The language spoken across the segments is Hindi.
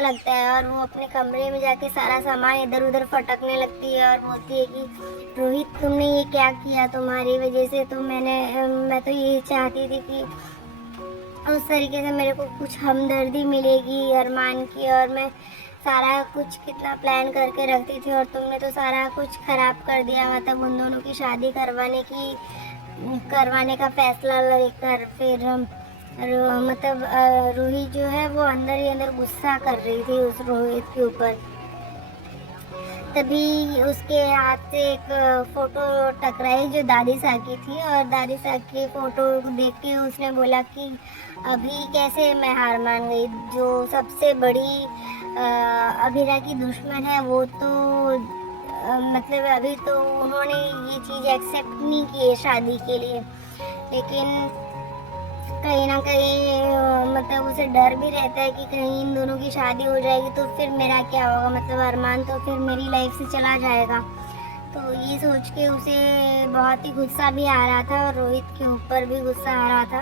लगता है। और वो अपने कमरे में जाके सारा सामान इधर उधर फटकने लगती है और बोलती है कि रोहित तुमने ये क्या किया, तुम्हारी वजह से तो मैं तो यही चाहती थी कि उस तरीके से मेरे को कुछ हमदर्दी मिलेगी अरमान की, और मैं सारा कुछ कितना प्लान करके रखती थी और तुमने तो सारा कुछ ख़राब कर दिया। मतलब उन दोनों की शादी करवाने का फैसला लेकर फिर मतलब रूही जो है वो अंदर ही अंदर गुस्सा कर रही थी उस रोहित के ऊपर। तभी उसके हाथ से एक फ़ोटो टकराई जो दादी साहब की थी, और दादी साहब की फ़ोटो देख के उसने बोला कि अभी कैसे मैं हार मान गई। जो सबसे बड़ी अभिरा की दुश्मन है वो तो मतलब अभी तो उन्होंने ये चीज़ एक्सेप्ट नहीं की है शादी के लिए, लेकिन कहीं ना कहीं मतलब उसे डर भी रहता है कि कहीं इन दोनों की शादी हो जाएगी तो फिर मेरा क्या होगा, मतलब अरमान तो फिर मेरी लाइफ से चला जाएगा। तो ये सोच के उसे बहुत ही गुस्सा भी आ रहा था और रोहित के ऊपर भी गुस्सा आ रहा था।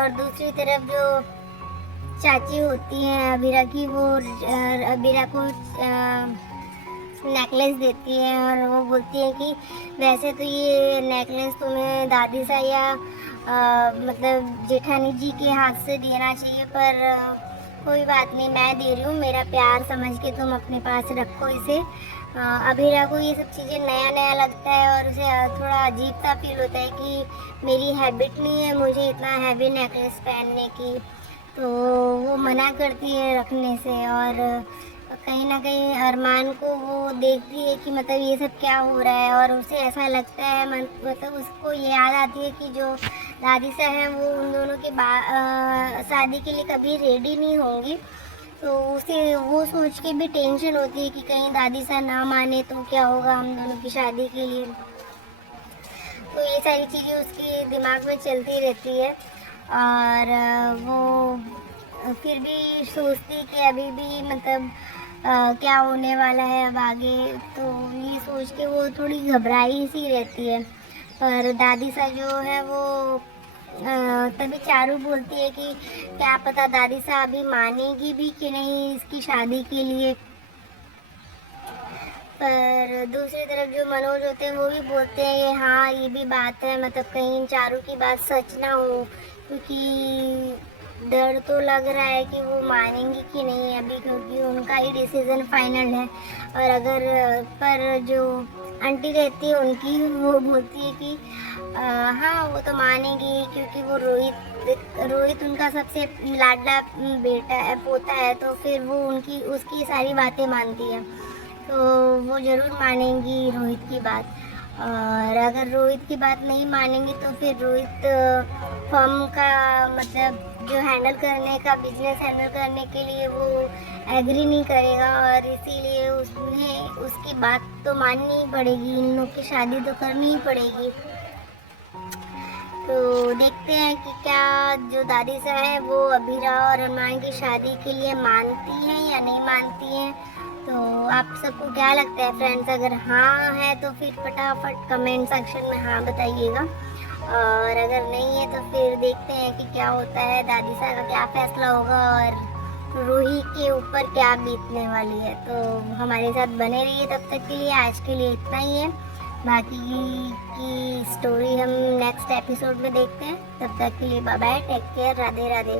और दूसरी तरफ जो चाची होती हैं अबीरा की, वो अबीरा को नेकलेस देती है और वो बोलती है कि वैसे तो ये नेकलेस तुम्हें दादी सा या मतलब जेठानी जी के हाथ से देना चाहिए, पर कोई बात नहीं, मैं दे रही हूँ, मेरा प्यार समझ के तुम अपने पास रखो इसे। अबीरा को ये सब चीज़ें नया नया लगता है और उसे थोड़ा अजीब सा फील होता है कि मेरी हैबिट नहीं है मुझे इतना हैवी नेकलेस पहनने की, तो वो मना करती है रखने से। और कहीं ना कहीं अरमान को वो देखती है कि मतलब ये सब क्या हो रहा है, और उसे ऐसा लगता है मतलब उसको ये याद आती है कि जो दादी सा है वो उन दोनों के शादी के लिए कभी रेडी नहीं होंगी। तो उसे वो सोच के भी टेंशन होती है कि कहीं दादी सा ना माने तो क्या होगा हम दोनों की शादी के लिए। तो ये सारी चीज़ें उसके दिमाग में चलती रहती है। और वो फिर भी सोचती कि अभी भी मतलब क्या होने वाला है अब आगे, तो ये सोच के वो थोड़ी घबराई सी रहती है। पर दादी सा जो है वो तभी चारू बोलती है कि क्या पता दादी सा अभी मानेगी भी कि नहीं इसकी शादी के लिए। पर दूसरी तरफ जो मनोज होते हैं वो भी बोलते हैं ये हाँ ये भी बात है, मतलब कहीं चारू की बात सच ना हो, क्योंकि डर तो लग रहा है कि वो मानेंगी कि नहीं अभी, क्योंकि उनका ही डिसीज़न फाइनल है। और अगर पर जो आंटी रहती है उनकी, वो बोलती है कि हाँ वो तो मानेगी क्योंकि वो रोहित उनका सबसे लाडला बेटा है, पोता है, तो फिर वो उनकी उसकी सारी बातें मानती है, तो वो ज़रूर मानेंगी रोहित की बात। और अगर रोहित की बात नहीं मानेंगे तो फिर रोहित फर्म का मतलब जो हैंडल करने का बिजनेस हैंडल करने के लिए वो एग्री नहीं करेगा, और इसीलिए उसने उसकी बात तो माननी ही पड़ेगी, इन लोग की शादी तो करनी ही पड़ेगी। तो देखते हैं कि क्या जो दादी सा है वो अबीरा और अरमान की शादी के लिए मानती हैं या नहीं मानती हैं। तो आप सबको क्या लगता है फ्रेंड्स, अगर हाँ है तो फिर फटाफट कमेंट सेक्शन में हाँ बताइएगा, और अगर नहीं है तो फिर देखते हैं कि क्या होता है, दादी सा का क्या फैसला होगा और रूही के ऊपर क्या बीतने वाली है। तो हमारे साथ बने रहिए, तब तक के लिए आज के लिए इतना ही है, बाकी की स्टोरी हम नेक्स्ट एपिसोड में देखते हैं। तब तक के लिए bye bye, take care, Radhe Radhe.